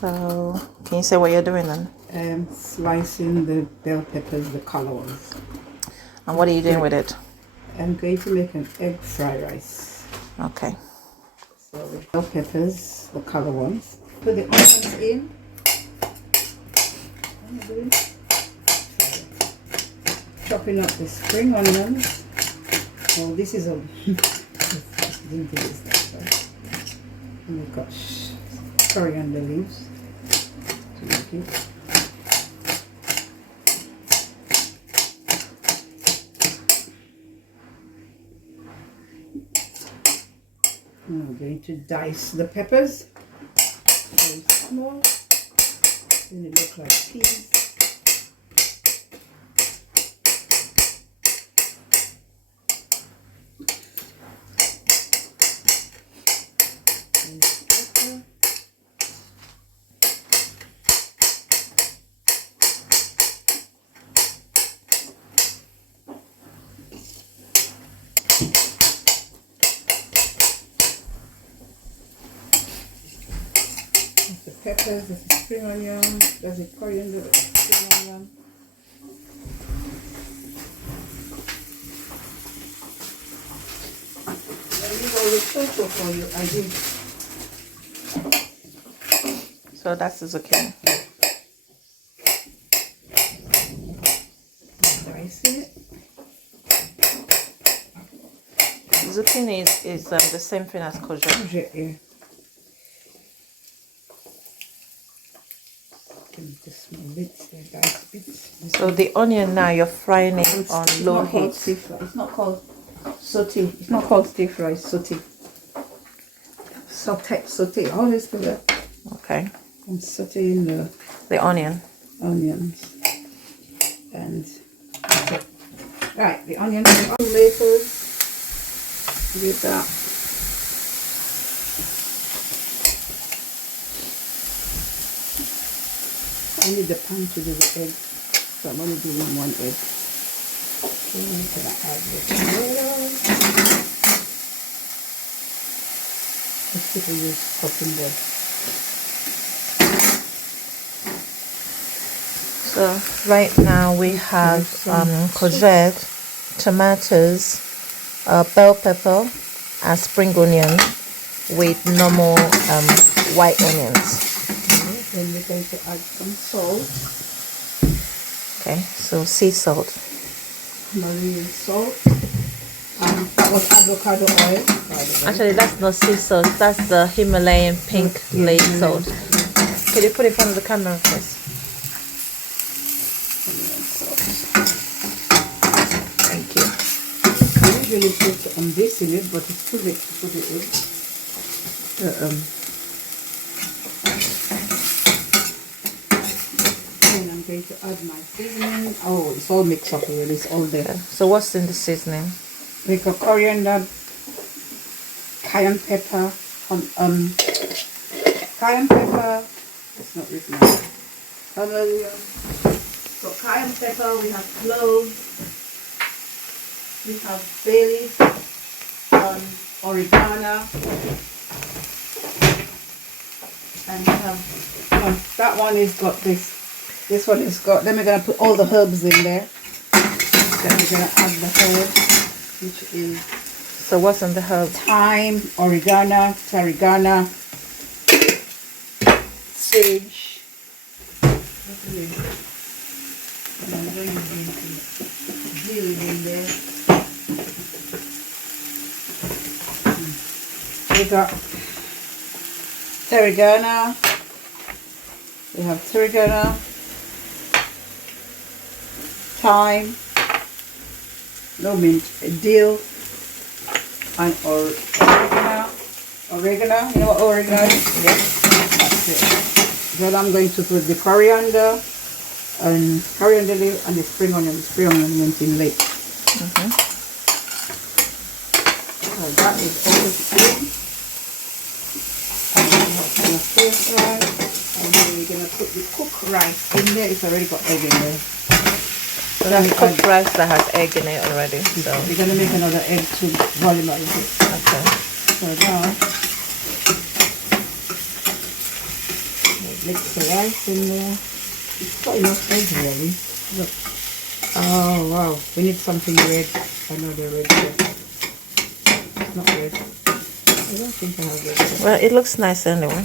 So, can you say what you're doing then? Slicing the bell peppers, the color ones. And what are you doing with it? I'm going to make an egg fried rice. Okay. So the bell peppers, the color ones. Put the onions in. Chopping up the spring onions. Oh, this is a didn't do this that way. And we've got coriander leaves to make it. Now we're going to dice the peppers very small. Then it looks like peas. The peppers, there's the spring onion, there's the coriander, the spring onion. I leave all the tofu for you, I did. So that's the zucchini. Dice it. Zucchini is the same thing as courgette. Yeah. The small bits, the dice bits. So the onion now you're frying it on low heat. It's not called saute. It's not called stir fry. Saute. Saute. How do you spell that? Okay. I'm sauteing The onion. onions and right. The onions and tomatoes. Get that. I need the pan to do the egg, so I'm only doing one egg. Okay, I'm gonna add the tomatoes. Let's see if we use cooking board. So right now we have courgette, tomatoes, bell pepper, and spring onion with normal white onions. Then we're going to add some salt, Okay, so sea salt. marine salt, that was avocado oil. By the way. Actually, that's not sea salt. That's the Himalayan pink lake salt. Can you put it in front of the camera, please? Thank you. I usually put this in it, but it's too late to put it in. And I'm going to add my seasoning. Oh, it's all mixed up already. It's all there. So what's in the seasoning? Make a coriander, cayenne pepper, cayenne pepper. It's not written on it. Hallelujah. So cayenne pepper. We have cloves. We have bay leaf, oregano, and we have that one is got this. This one is got. Then we're gonna put all the herbs in there. Then we're gonna add the herbs, which is So what's in the herb? thyme, oregano, tarragon, sage. And I'm going to deal in there. We got tarragon. We have tarragon, thyme, no mint, dill, and oregano. You know what oregano is? Yes. That's it. Then I'm going to put the coriander leaf and the spring onion. The spring onion went in late. So that is all in. And then we're going to stir fry. And then we're going to put the cooked rice in there. It's already got egg in there. So that's cooked rice that has egg in it already. So we're going to make another egg to volumize it. okay. So now, mix the rice in there. It's got enough egg really. Look. Oh wow, we need something red. Another red pepper. Not red. I don't think I have red pepper. Well, it looks nice anyway.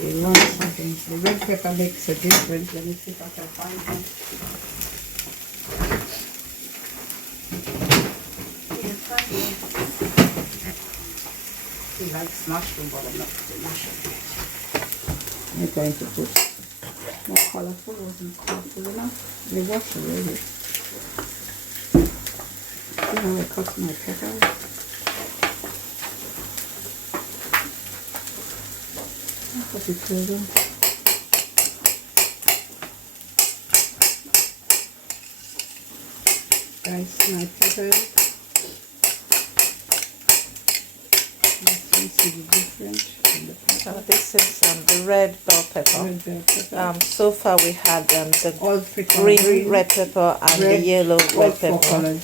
You want something. The red pepper makes a difference. Let me see if I can find some. He likes mushroom, but I'm not putting mushroom yet. I'm going to put more colorful. Wasn't colorful enough. We wash already. See how I cut my pepper? Put it further. Guys, my peppers. This is different from the pepper. This is the red bell pepper. Red bell pepper. So far we had the All three green red pepper and the yellow all red four pepper. colors.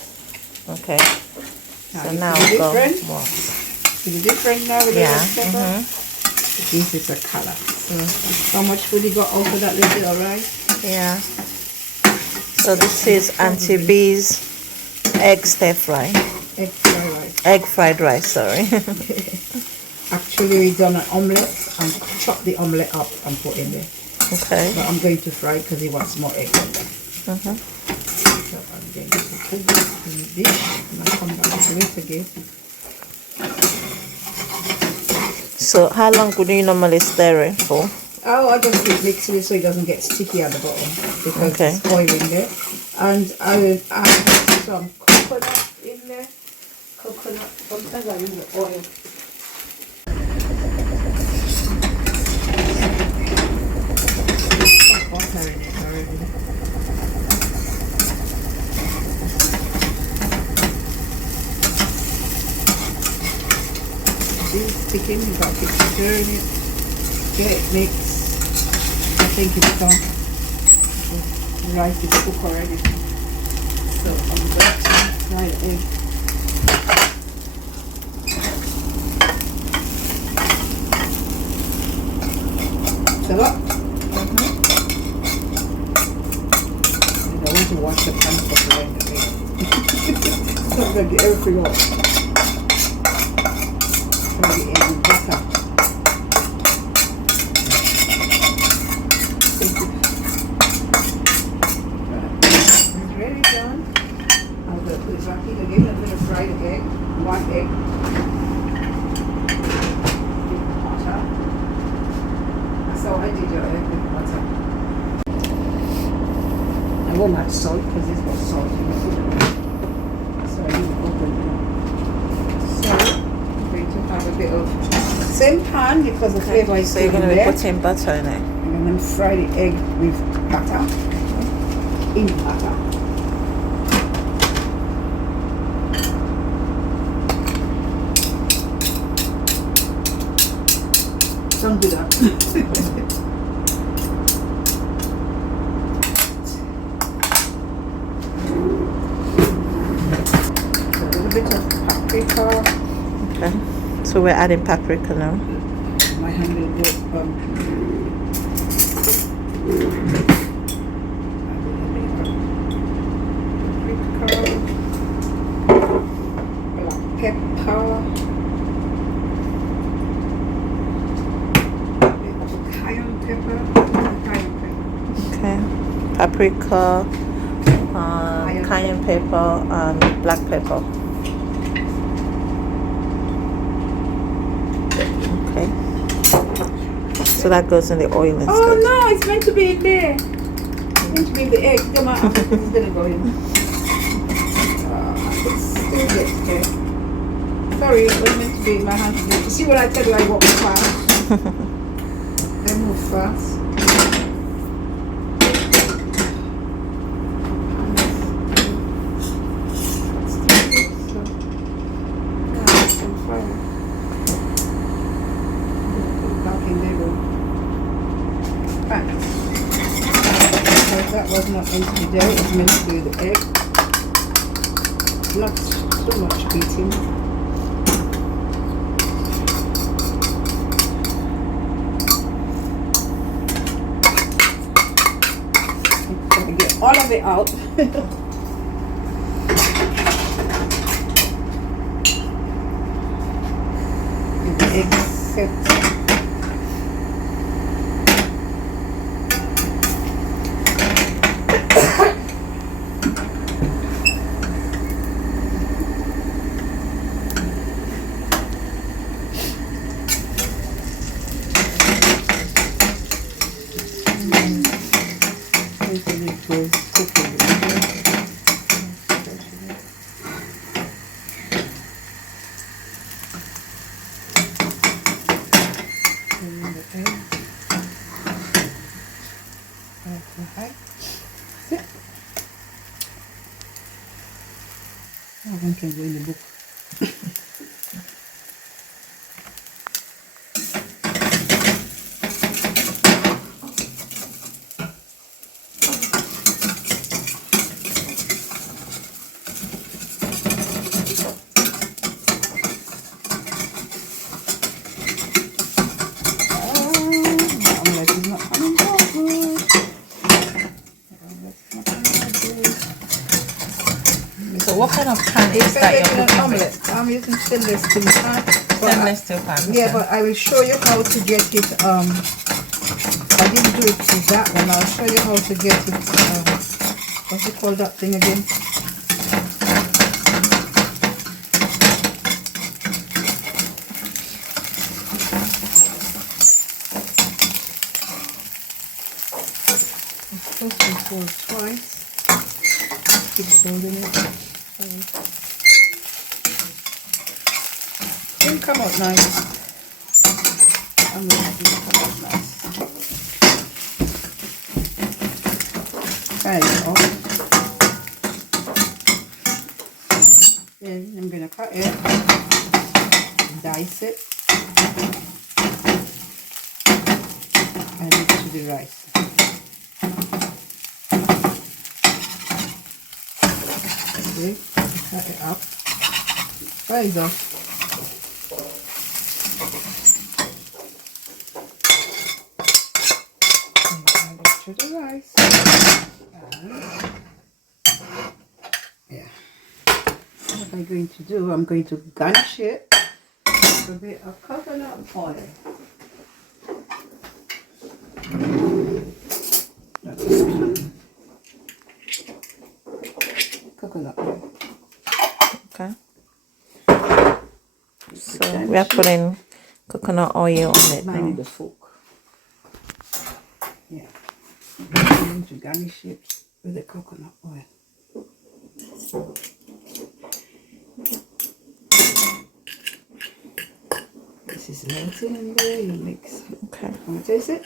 Okay. So Is now it we've got different? more. Is it different now with the Yeah. red pepper? This is a color. So how much food you got out of that little rice? Yeah. So this is Aunty B's egg stir fry. Egg fried rice. Egg fried rice, sorry. Actually, we done an omelette and chop the omelette up and put in there. Okay. But I'm going to fry because he wants more egg. So I'm going to put this in the dish and I'll come back to it again. So how long would you normally stir it for? Oh, I just keep mixing it so it doesn't get sticky at the bottom because it's oil in there. And I will add some coconut in there. Coconut. Sometimes I use the oil. Some butter in it already. It's sticking, you got to keep stirring it. Get it mixed. I think it's done. The rice is cooked already. So I'm going to fry the egg. So up. And I want to wash the pan for right away. So I'm going to get everything off. Fry the egg with butter. Again, I'm going to fry the egg, one egg. With butter. That's how I did your egg with butter. I won't add salt because this was salt in the food. So I didn't open it. So I'm going to have a bit of same pan because the flavor is so you're still going to there. be putting butter in it. And then fry the egg with butter. In butter. Don't do that. So a little bit of paprika. Okay. So we're adding paprika now. My hand will go paprika, black pepper. Okay, paprika, cayenne pepper, and black pepper. Okay, so that goes in the oil instead. Oh no, it's meant to be in there. It's meant to be in the egg. Come on, it's gonna go in. It's still gets there. Sorry, it was meant to be in my hand. You see what I tell you? I walk fast. I move fast. That was not meant to be there, it was meant to be the egg. Not too much beating. have it out. Except I can do in the book. So what kind of pan is that you're An cooking omelette. with? I'm using stainless steel pan. Stainless steel pan. Yeah, okay. but I will show you how to get it. I didn't do it with that one. I'll show you how to get it. What's it called, that thing again? First and fold twice. Keep folding it. Didn't come out nice. I'm going to do it come out nice. Try it off. Then I'm going to cut it, dice it, and add it to the rice. Okay, cut it up. Rise off. Add it to the rice. Yeah. What I'm going to do, I'm going to garnish it with a bit of coconut oil. Not this one. Coconut oil. Okay. So we are putting coconut oil on it Mind now. the fork. Yeah. I'm going to garnish it with the coconut oil. This is melting in there, you mix. Okay. Want to taste it?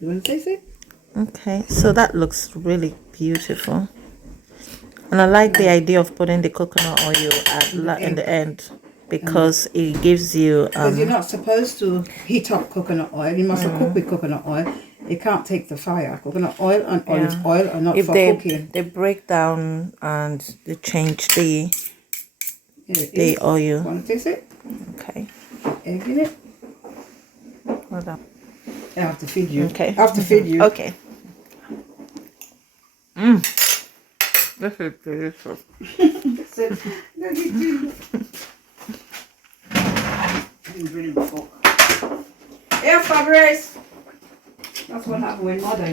You want to taste it? Okay. So that looks really beautiful. And I like the idea of putting the coconut oil in the end because it gives you Because you're not supposed to heat up coconut oil. You must cook with coconut oil. It can't take the fire. Coconut oil and olive oil are not for cooking. they break down and they change the oil. Want to taste it? Okay. Egg in it. Hold on. I have to feed you. Okay. I have to feed you. Okay. Mmm. This is delicious. Yeah, Fabrice. That's what happened with mother.